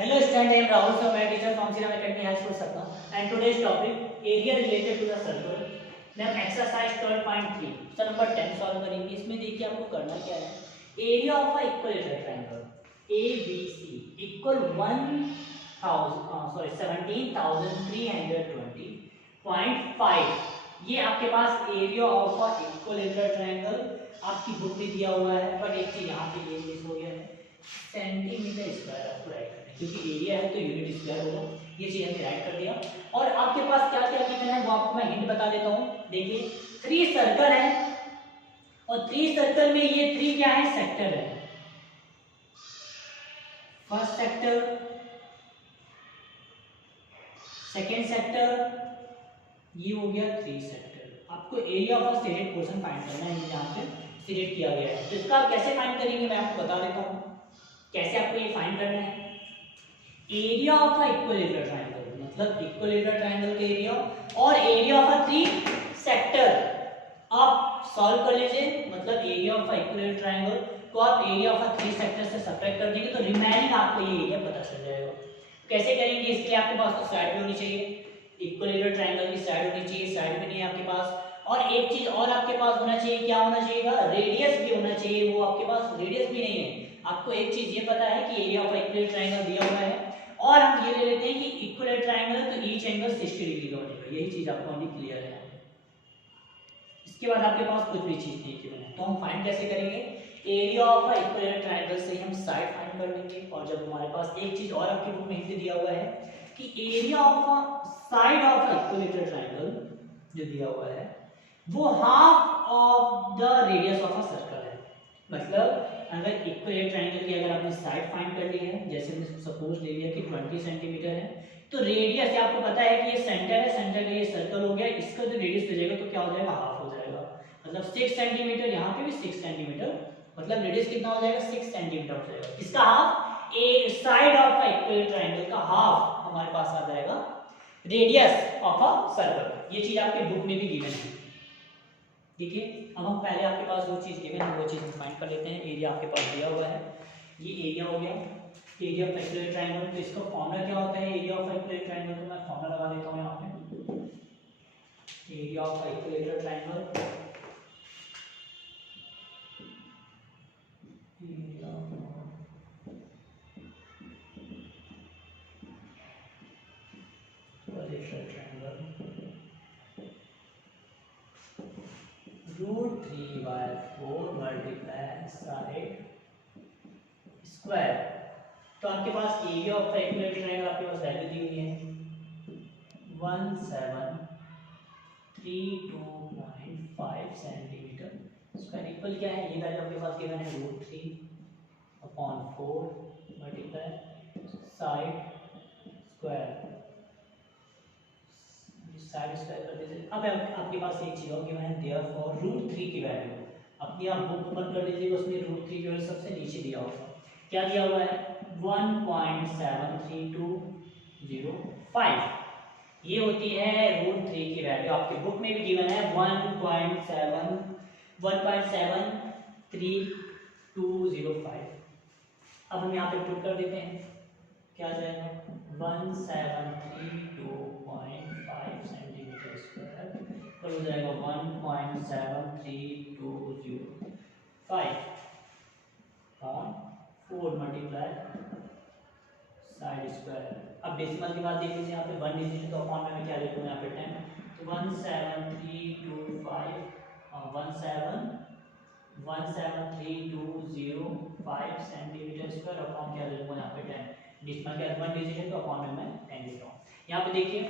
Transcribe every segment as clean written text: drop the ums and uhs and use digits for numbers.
Hello student, I am Rahul from my teacher from Siram Academy High School Satna, and today's topic area related to the circle. Now exercise 12.3 so number 10 solve करेंगे। इसमें देखिए आपको करना क्या है, area of a equilateral triangle ABC equal 17,320.5। ये आपके पास area of a equilateral triangle आपकी बुक में दिया हुआ है, बट एक चीज यहाँ पे ये मिस हो गया है, सेंटीमीटर स्क्वायर आपको राइट करना है, क्योंकि एरिया है तो यूनिट स्क्वायर होगा। ये चीज हमने राइट कर दिया। और आपके पास क्या क्या गिवन है वो आपको मैं हिंट बता देता हूँ। देखिए 3 सर्कल है और 3 सर्कल में ये 3 क्या है, सेक्टर है। फर्स्ट सेक्टर, सेकेंड सेक्टर, ये हो गया 3 सेक्टर। आपको area of a shaded portion find करना है, यहाँ पे शेडेड किया गया है। तो इसका आप कैसे फाइंड करेंगे मैं आपको बता देता हूँ कैसे आपको ये फाइंड करना है। Area of a equilateral triangle मतलब इक्विलेटरल ट्रायंगल का एरिया और एरिया ऑफ अ 3 सेक्टर आप सॉल्व कर लीजिए। मतलब area of a equilateral triangle को आप एरिया ऑफ अ 3 सेक्टर से सब्ट्रैक्ट कर देंगे तो रिमेनिंग आपको ये एरिया पता चल जाएगा। कैसे करेंगे, इसके लिए आपके पास तो साइड भी होनी चाहिए, इक्विलेटरल ट्रायंगल की साइड होनी चाहिए, साइड भी नहीं है आपके पास। और एक चीज और आपके पास होना चाहिए, क्या होना चाहिए, रेडियस भी होना चाहिए। वो आपके पास रेडियस भी नहीं है। आपको एक चीज ये पता है कि एरिया ऑफ इक्विलेटरल ट्रायंगल दिया हुआ है और हम ये ले लेते हैं कि इक्विलेटरल ट्रायंगल है तो ईच एंगल 60 डिग्री का बनेगा। यही चीज आपको अभी क्लियर है। इसके बाद आपके पास कुछ भी चीज नहीं गिवन है तो हम फाइंड कैसे करेंगे, area of a equilateral triangle से हम साइड फाइंड कर लेंगे। और जब हमारे पास एक चीज और आपकी बुक में हिंट दिया हुआ है कि area of a side of a equilateral triangle जो दिया हुआ है वो half of the radius of a circle है। मतलब अगर इक्विलेटरल ट्रायंगल की अगर आपने साइड फाइंड कर ली है, जैसे हमने सपोज ले लिया कि 20 सेंटीमीटर है, तो रेडियस आपको पता है कि ये सेंटर है, सेंटर का ये सर्कल हो गया, इसका जो रेडियस बचेगा तो क्या हो जाएगा, हाफ हो जाएगा। मतलब 6 सेंटीमीटर, यहाँ पे भी 6 सेंटीमीटर, मतलब रेडियस कितना हो जाएगा, 6 सेंटीमीटर हो जाएगा। इसका half, A side of a equilateral triangle का हाफ हमारे पास आ जाएगा रेडियस ऑफ अ सर्कल। ये चीज आपके बुक में भी गिवन है। ठीक है, अब हम पहले आपके पास जो चीज गिवन है वो चीज हम फाइंड कर लेते हैं। एरिया आपके पास दिया हुआ है, ये एरिया हो गया, एरिया ऑफ इक्विलेटरल ट्रायंगल। तो इसका फॉर्मूला क्या होता है एरिया ऑफ इक्विलेटरल ट्रायंगल, तो मैं फॉर्मूला लगा देता हूं यहां पे। Area of equilateral triangle, area of equilateral triangle √3/4 multiply side square. तो आपके पास एरिया ऑफ इक्विलेटरल ट्रायंगल आपके पास वैल्यू दी हुई है 1732.5 सेंटीमीटर स्क्वायर इक्वल क्या है, ये वैल्यू आपके पास गिवन है √3/4 multiply side square. Side square कर दीजिए। अब आपके पास एक चीज और गिवन है, देयरफॉर √3 की वैल्यू अपनी आप बुक ओपन कर लीजिएगा, उसमें √3 की वैल्यू सबसे नीचे दिया होगा। क्या दिया हुआ है 1.73205, ये होती है √3 की वैल्यू। आपके बुक में भी गिवन है 1.73205। अब हम यहाँ पे पुट कर देते हैं, क्या आ जाएगा 1732.5 सेंटीमीटर स्क्वायर और हो जाएगा 1.73205 और 4 मल्टीप्लाई साइड स्क्वायर। अब डेसिमल की बात देख लीजिए, यहाँ पे 1 डिजिट तो अपॉन में क्या लिखूंगा यहाँ पे 10, तो 17325 17320 सेंटीमीटर स्क्वायर अपॉन क्या लिखूंगा यहाँ पे 10। डेसिमल के बाद 1 डिजिट है तो अपॉन में मैं 10 लिख रहा हूँ। यहाँ पे देखिए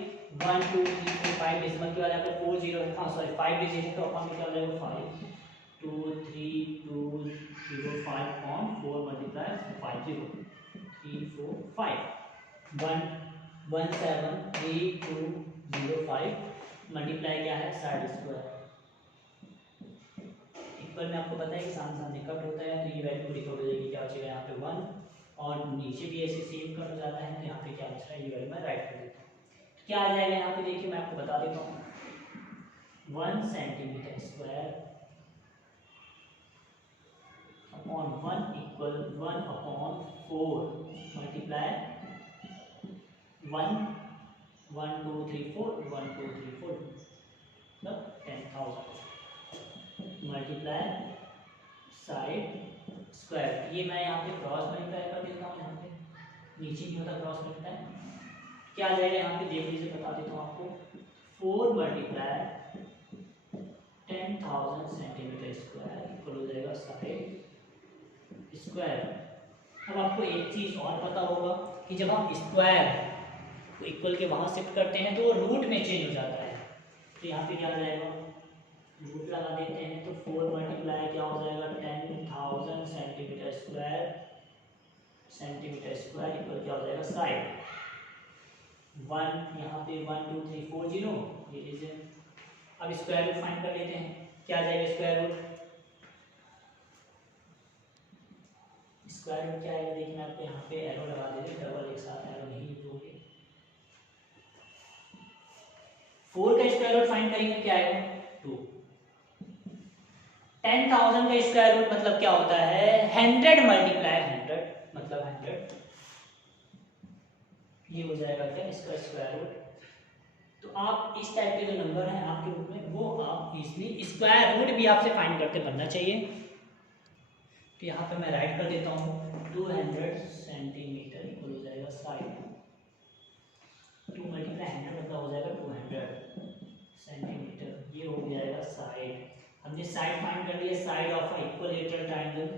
1 2 3 4 5 डेसिमल के बाद यहाँ पे 4 0 सॉरी 5 डिजिट है तो अपॉन में क्या हो जाएगा 5 2 3 2 0 5 अपॉन 4 मल्टीप्लाई 5 0 3 4 5 1 17320 मल्टीप्लाई क्या है साइड स्क्वायर इक्वल में आपको पता है कि सामने सामने कट होता है तो ये वैल्यू पूरी कट हो जाएगी। क्या बचेगा यहाँ पे 1 और नीचे भी ऐसे सेम कट हो जाता है तो यहाँ पे क्या बच रहा है, ये वैल्यू मैं राइट कर देता हूँ। तो क्या आ जाएगा यहाँ पे देखिए मैं आपको बता देता हूँ 1 centimetre square upon 1 equal 1/4 multiply 1 1 2 3 4 1 2 3 4 मतलब 10,000 मल्टीप्लाई साइड स्क्वायर। ये मैं यहाँ पे क्रॉस मल्टीप्लाई कर देता हूँ, यहाँ पे नीचे नहीं होता क्रॉस मल्टीप्लाई, क्या आ जाएगा यहाँ पे देख लीजिए, बता देता हूँ आपको। 4 मल्टीप्लाई 10,000 सेंटीमीटर स्क्वायर इक्वल हो जाएगा साइड स्क्वायर। अब आपको एक चीज़ और पता होगा कि जब हम स्क्वायर को इक्वल के वहाँ शिफ्ट करते हैं तो वो रूट में चेंज हो जाता है। तो यहाँ पे क्या आ जाएगा, रूट लगा देते हैं तो 4 मल्टीप्लाई क्या हो जाएगा 10,000 सेंटीमीटर स्क्वायर इक्वल क्या हो जाएगा साइड 1, यहाँ पे 1 2 3 4 0 ये लीजिए। अब स्क्वायर रूट फाइंड कर लेते हैं, क्या आ जाएगा स्क्वायर रूट क्या आएगा देखिए, मैं आपको यहाँ पे एरो लगा देते, डबल एक साथ एरो नहीं दोगे। 4 का स्क्वायर रूट फाइंड करेंगे क्या आएगा 2। 10,000 का स्क्वायर रूट मतलब क्या होता है 100 मल्टीप्लाई 100 मतलब 100, ये हो जाएगा क्या इसका स्क्वायर रूट। तो आप इस टाइप के जो नंबर हैं आपके बुक में वो आप इजीली स्क्वायर रूट भी आपसे फाइंड करते बनना चाहिए। तो यहाँ पे मैं राइट कर देता हूँ 200 सेंटीमीटर इक्वल हो जाएगा साइड 2 मल्टीप्लाई 100 मतलब हो जाएगा 200 सेंटीमीटर, ये हो जाएगा साइड। हमने साइड फाइंड कर लिया, साइड ऑफ इक्विलेटरल ट्रायंगल।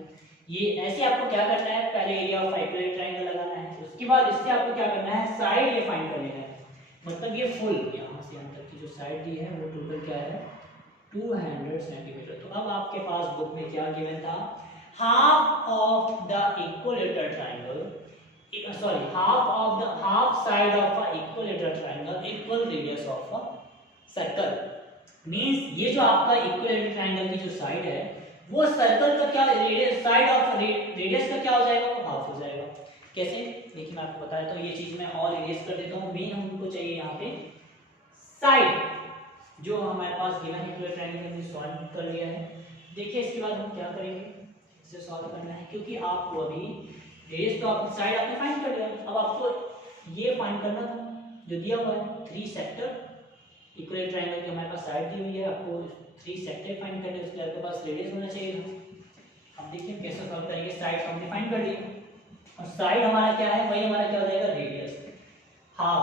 ये ऐसे आपको क्या करना है, पहले एरिया ऑफ इक्विलेटरल ट्रायंगल लगाना है, उसके बाद इससे आपको क्या करना है साइड ये फाइंड कर लेना है। मतलब ये फुल यहाँ से यहाँ तक की जो साइड दी है वो टोटल क्या है 200 सेंटीमीटर। तो अब आपके पास बुक में क्या गिवन था, half of the equilateral triangle, sorry, half side of a equilateral triangle equal radius of a circle। Means ये जो आपका इक्विलेटरल ट्रायंगल की जो साइड है वो सर्कल का क्या रेडियस, साइड ऑफ रेडियस का क्या हो जाएगा वो हाफ हो जाएगा। कैसे देखिए मैं आपको बताया तो ये चीज मैं और इरेज कर देता हूँ। मेन हमको चाहिए यहाँ पे साइड जो हमारे पास गिवन इक्विलेटरल ट्रायंगल हमने सॉल्व कर लिया है। देखिए इसके बाद हम क्या करेंगे, इसे सॉल्व करना है क्योंकि आपको अभी रेडियस तो आप साइड आपने फाइंड कर लिया, अब आपको ये फाइंड करना था जो दिया हुआ है 3 सेक्टर इक्विलेटरल ट्रायंगल की हमारे पास साइड दी हुई है, आपको 3 सेक्टर फाइंड करने उसके आपके पास रेडियस होना चाहिए। अब देखिए कैसे सॉल्व करेंगे, साइड हमने फाइंड कर ली और साइड हमारा क्या है वही हमारा क्या हो जाएगा रेडियस, हाफ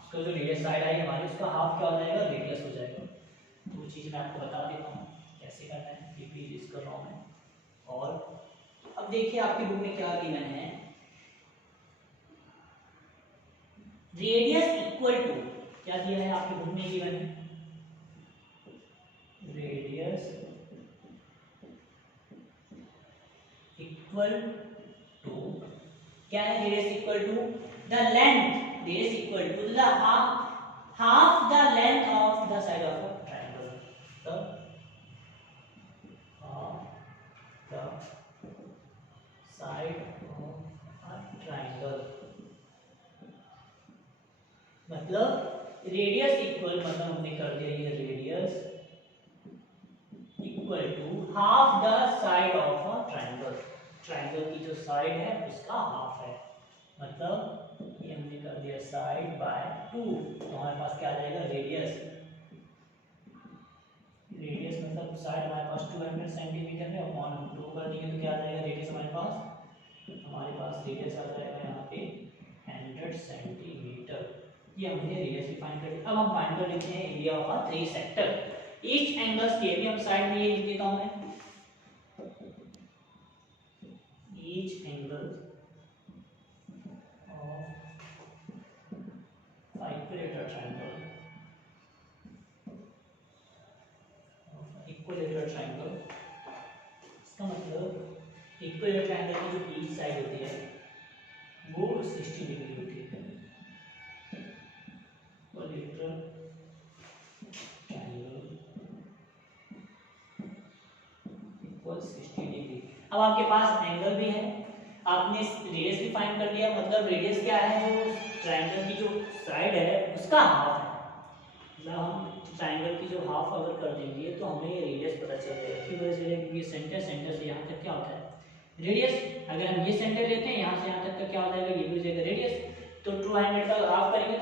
उसका जो रेडियस साइड आई हमारी उसका हाफ क्या हो जाएगा रेडियस हो जाएगा। तो वो चीज़ मैं आपको बता देता हूँ कैसे करना है, ये भी यूज कर रहा हूँ मैं। और अब देखिए आपकी बुक में क्या गिवन है, रेडियस इक्वल टू क्या दिया है आपकी बुक में गिवन है, रेडियस इक्वल टू क्या है, radius equal to the length, radius equal to the half the length of the side of a triangle, the side of a triangle. मतलब radius equal मतलब हमने कर दिया ये radius equal to half the side of a triangle, triangle की जो side है उसका हाफ है, मतलब ये हमने कर दिया साइड बाय 2। तो हमारे पास क्या आ जाएगा रेडियस, रेडियस मतलब साइड हमारे पास 200 सेंटीमीटर है, अपॉन हम 2 कर देंगे तो क्या आ जाएगा रेडियस हमारे पास रेडियस आ जाएगा यहाँ पे 100 सेंटीमीटर। ये हमने रेडियस भी फाइंड कर लिया। अब हम फाइंड कर लेते हैं area of a 3 sector. Each angles के भी हम साइड में ये लिख देता हूं मैं, each angle of equilateral triangle, equilateral triangle इसका मतलब इक्विलेटरल ट्रायंगल की जो ईच साइड होती है वो 60 डिग्री होती है, इक्विलेटरल ट्रायंगल इक्वल 60 डिग्री। अब आपके पास एंगल भी है, आपने रेडियस भी फाइंड कर लिया, मतलब रेडियस क्या है जो ट्रायंगल की जो साइड है उसका हाफ है, मतलब हम ट्रायंगल की जो हाफ अगर कर देंगे तो हमें ये रेडियस पता चल जाएगा। क्यों पता चलेगा, क्योंकि ये सेंटर से यहाँ तक क्या होता है रेडियस। अगर हम ये सेंटर लेते हैं यहाँ से यहाँ तक का क्या हो जाएगा ये भी हो जाएगा रेडियस। तो 200 का हाफ करेंगे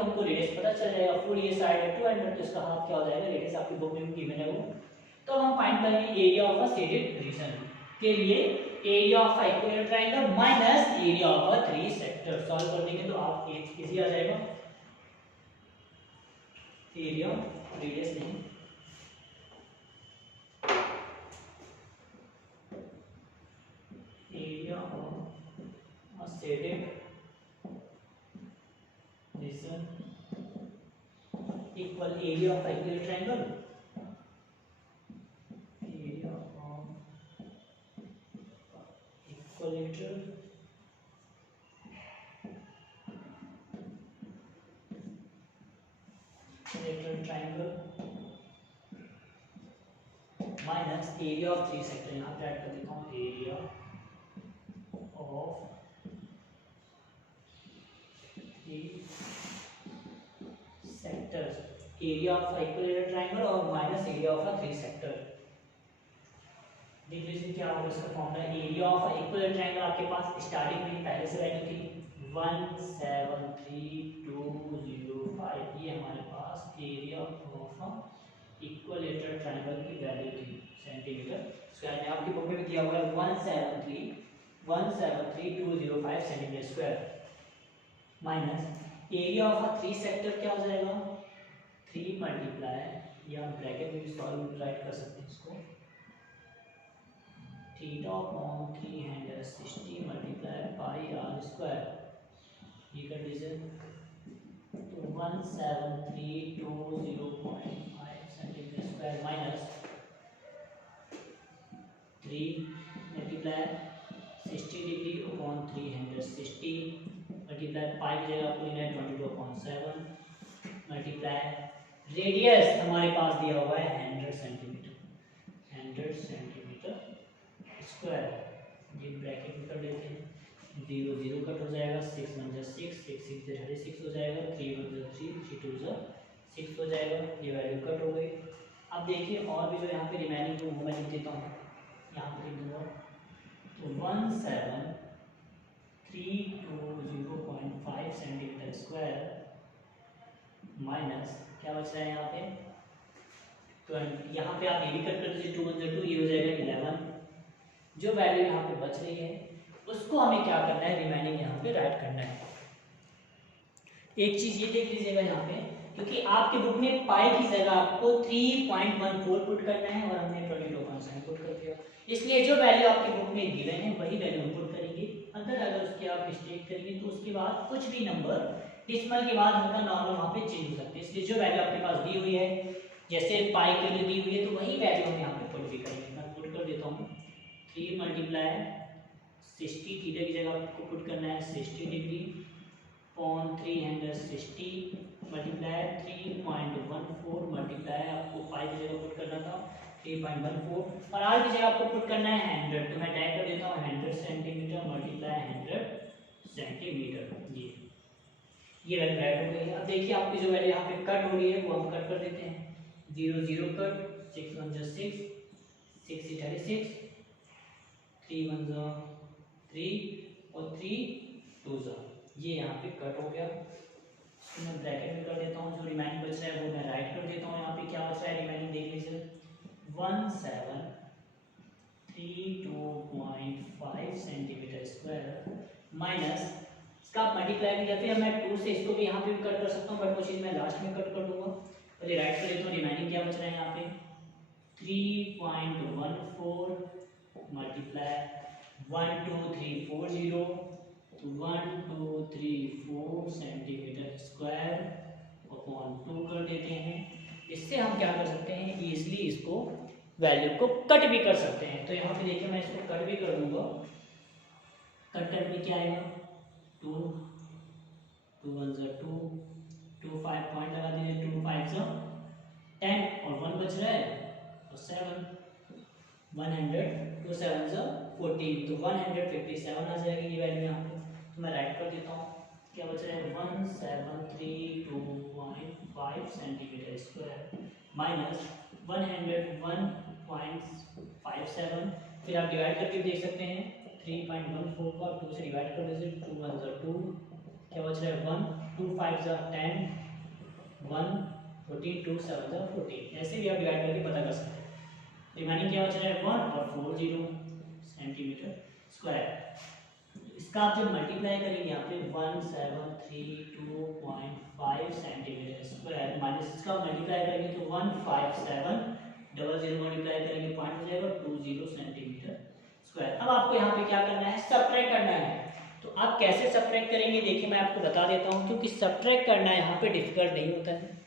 4 ये साइड है 200, तो इसका हाफ क्या हो जाएगा, रेडियस आपकी बुक में गिवन है वो। तो हम फाइंड करेंगे area of a shaded region के लिए area of a equilateral triangle minus area of a 3 sector. Solve कर देंगे तो आप इजी आ जाएगा। एरिया रेडियस नहीं, area of a shaded region equal area of equilateral triangle, area of equilateral triangle minus area of 3 sector. यहाँ पे add कर देता हूँ area of 3 sectors, area of equilateral triangle और माइनस एरिया ऑफ 3 सेक्टर। देख लीजिए क्या होगा इसका formula. Area of equilateral triangle आपके पास स्टार्टिंग में पहले से वैल्यू थी 173,205, ये हमारे पास एरिया ऑफ इक्विलेटरल ट्रायंगल की वैल्यू थी सेंटीमीटर स्क्वायर में। आपकी बुक में दिया हुआ है 173,205 centimetre square minus area of 3 sector क्या हो जाएगा 3 मल्टीप्लाई, या ब्रैकेट में भी सॉल्व राइट कर सकते हैं इसको, theta upon 360 multiply pi r square, ये कर दीजिए। तो 173,205 centimetre square minus 3 multiply 60 degree upon 360 multiply pi की जगह आपको लेना है 22/7 मल्टीप्लाई रेडियस हमारे पास दिया हुआ है 100 सेंटीमीटर, 100 सेंटीमीटर स्क्वायर। ये ब्रैकेट में कर देते हैं, 0 0 कट हो जाएगा, 6 1 6 6 6 36 हो जाएगा, 3 1 3 3 2 6 हो जाएगा, ये वैल्यू कट हो गई। अब देखिए और भी जो यहाँ पे रिमेनिंग वो मैं लिख देता हूँ, यहाँ पे लिख दूँगा तो 173,205 सेंटीमीटर स्क्वायर माइनस क्या बच रहा है यहाँ पे 20, यहाँ पे आप ये भी कट कर दीजिए 2 1 2, ये हो जाएगा 11। जो वैल्यू यहाँ पे बच रही है उसको हमें क्या करना है, रिमेनिंग यहाँ पे राइट करना है। एक चीज ये देख लीजिएगा यहाँ पे, क्योंकि आपके बुक में पाई की जगह आपको 3.14 पुट करना है और हमने 22.7 पुट कर दिया, इसलिए जो वैल्यू आपके बुक में गिवन है वही वैल्यू हम पुट करेंगे। अगर उसके आप मिस्टेक करेंगे तो उसके बाद कुछ भी नंबर डिसिमल के बाद हल्का नॉर्मल वहाँ पे चेंज हो सकते हैं, इसलिए जो वैल्यू आपके पास दी हुई है जैसे पाई के लिए दी हुई है तो वही वैल्यू हम यहाँ पे पुट भी करेंगे। मैं पुट कर देता हूँ 3 मल्टीप्लाई 60, थीटा की जगह आपको पुट करना है 60 डिग्री अपॉन 360 मल्टीप्लाई 3.14 मल्टीप्लाई आपको पाई की जगह पुट करना था 3.14 और आर की जगह आपको पुट करना है 100, तो मैं टाइप कर देता हूँ 100 सेंटीमीटर मल्टीप्लाई 100 सेंटीमीटर। ये वैल्यू राइट हो गई है। अब देखिए आपकी जो वैल्यू यहाँ पे कट हो रही है वो हम कट कर देते हैं, 0 0 कट, 6 1 6 6 36, 3 1 3 और 3 2 ये यहाँ पे कट हो गया। इसको मैं ब्रैकेट में कर देता हूँ, जो रिमाइनिंग बच रहा है वो मैं राइट कर देता हूँ। यहाँ पे क्या बच रहा है रिमाइनिंग देख लीजिए 173,205 सेंटीमीटर स्क्वायर माइनस इसका आप मल्टीप्लाई भी करते हैं, मैं 2 से इसको भी यहाँ पे भी कट कर सकता हूँ बट वो चीज़ मैं लास्ट में कट कर दूंगा। पहले राइट कर देता हूँ, रिमाइनिंग क्या बच रहा है यहाँ पे 3.14 मल्टीप्लाई 12340 तो 1234 सेंटीमीटर स्क्वायर अपॉन 2 कर देते हैं। इससे हम क्या कर सकते हैं, इजीली इसको वैल्यू को कट भी कर सकते हैं। तो यहाँ पे देखिए मैं इसको कट भी कर दूंगा, कट में क्या आएगा 2 2 1 2 2 5 पॉइंट लगा दीजिए, 2 5 10 और 1 बच रहा है तो 7 100 2 7 14 तो 157 आ जाएगी ये वैल्यू यहाँ पे। तो मैं राइट कर देता हूँ, क्या बच रहा है 173,205 सेंटीमीटर स्क्वायर माइनस 101.57, फिर आप डिवाइड करके देख सकते हैं 3.14 को आप 2 से डिवाइड कर दीजिए, 2 1 2 क्या बच रहा है 1 2 5 10 14 2 7 14, ऐसे भी आप डिवाइड करके पता कर सकते हैं। रिमाइनिंग क्या बच रहा है 1 और 40 सेंटीमीटर स्क्वायर। इसका आप जब मल्टीप्लाई करेंगे यहाँ पे 1732.5 सेंटीमीटर स्क्वायर माइनस इसका मल्टीप्लाई करेंगे तो 15700 मल्टीप्लाई करेंगे पॉइंट हो जाएगा 20 सेंटीमीटर स्क्वायर। अब आपको यहाँ पे क्या करना है, सबट्रैक्ट करना है। तो आप कैसे सबट्रैक्ट करेंगे देखिए मैं आपको बता देता हूँ, क्योंकि सबट्रैक्ट करना यहाँ पे डिफिकल्ट नहीं होता है।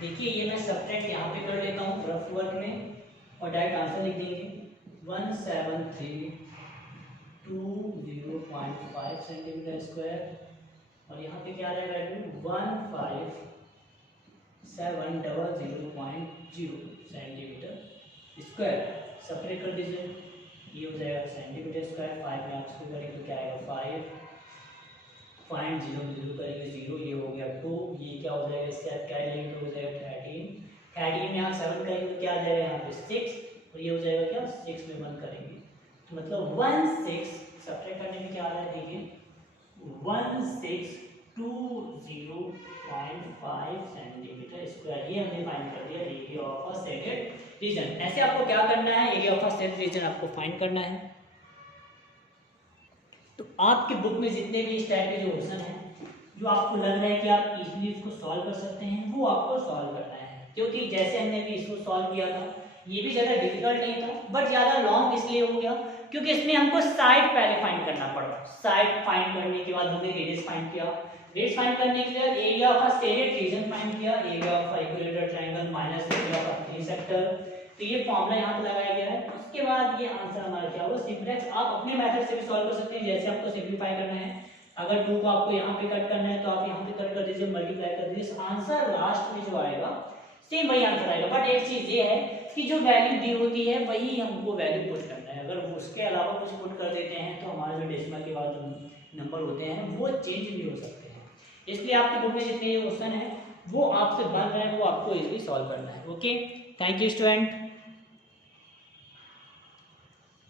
देखिए ये मैं सबट्रैक्ट यहाँ पे कर लेता हूँ रफ वर्क में और डायरेक्ट आंसर लिख देंगे 17320.5 सेंटीमीटर स्क्वायर और यहाँ पे क्या आ रहा है वैल्यू 15700.0 सेंटीमीटर स्क्वायर। सबट्रैक्ट कर दीजिए, ये हो जाएगा सेंटीमीटर स्क्वायर, 5 में आप इसको करेंगे तो क्या आएगा 5.00 करेंगे 0, ये हो गया 2, ये क्या हो जाएगा इससे आप क्या लेंगे तो हो जाएगा 13 में आप 7 करेंगे तो क्या आ जाएगा यहाँ पे 6 और ये हो जाएगा क्या 6 में 1 करेंगे तो मतलब 16 सबट्रैक्ट करने में क्या आ रहा है देखिए 1620.5 सेंटीमीटर स्क्वायर। ये हमने फाइंड कर दिया area of a shaded region. ऐसे आपको क्या करना है, area of a shaded region आपको फाइंड करना है। तो आपके बुक में जितने भी इस टाइप के जो क्वेश्चन हैं जो आपको लग रहा है कि आप इजीली इसको सॉल्व कर सकते हैं वो आपको सॉल्व करना है, क्योंकि जैसे हमने भी इसको सॉल्व किया था ये भी ज़्यादा डिफिकल्ट नहीं था बट ज़्यादा लॉन्ग इसलिए हो गया क्योंकि इसमें हमको साइड पहले फाइंड करना पड़ा। साइड फाइंड करने के बाद हमने रेडियस फाइंड किया, रेडियस फाइंड करने के बाद area of a shaded region find किया, area of a equilateral triangle minus area of a three sector. तो ये फॉर्मूला यहाँ पे लगाया गया है। उसके बाद ये आंसर हमारा क्या होगा सिंपलेक्स। आप अपने मेथड से भी सॉल्व कर सकते हैं, जैसे आपको सिंपलीफाई करना है, अगर 2 को आपको यहाँ पे कट करना है तो आप यहाँ पे कट कर दीजिए, मल्टीप्लाई कर दीजिए, आंसर लास्ट में जो आएगा सेम वही आंसर आएगा। बट एक चीज ये है कि जो वैल्यू दी होती है वही हमको वैल्यू पुट करना है, अगर उसके अलावा कुछ पुट कर देते हैं तो हमारे जो डेसिमल के बाद जो नंबर होते हैं वो चेंज भी हो सकते हैं। इसलिए आपकी बुक में जितने क्वेश्चन है वो आपसे बन रहे हैं वो आपको इजीली सॉल्व करना है। Okay, thank you student.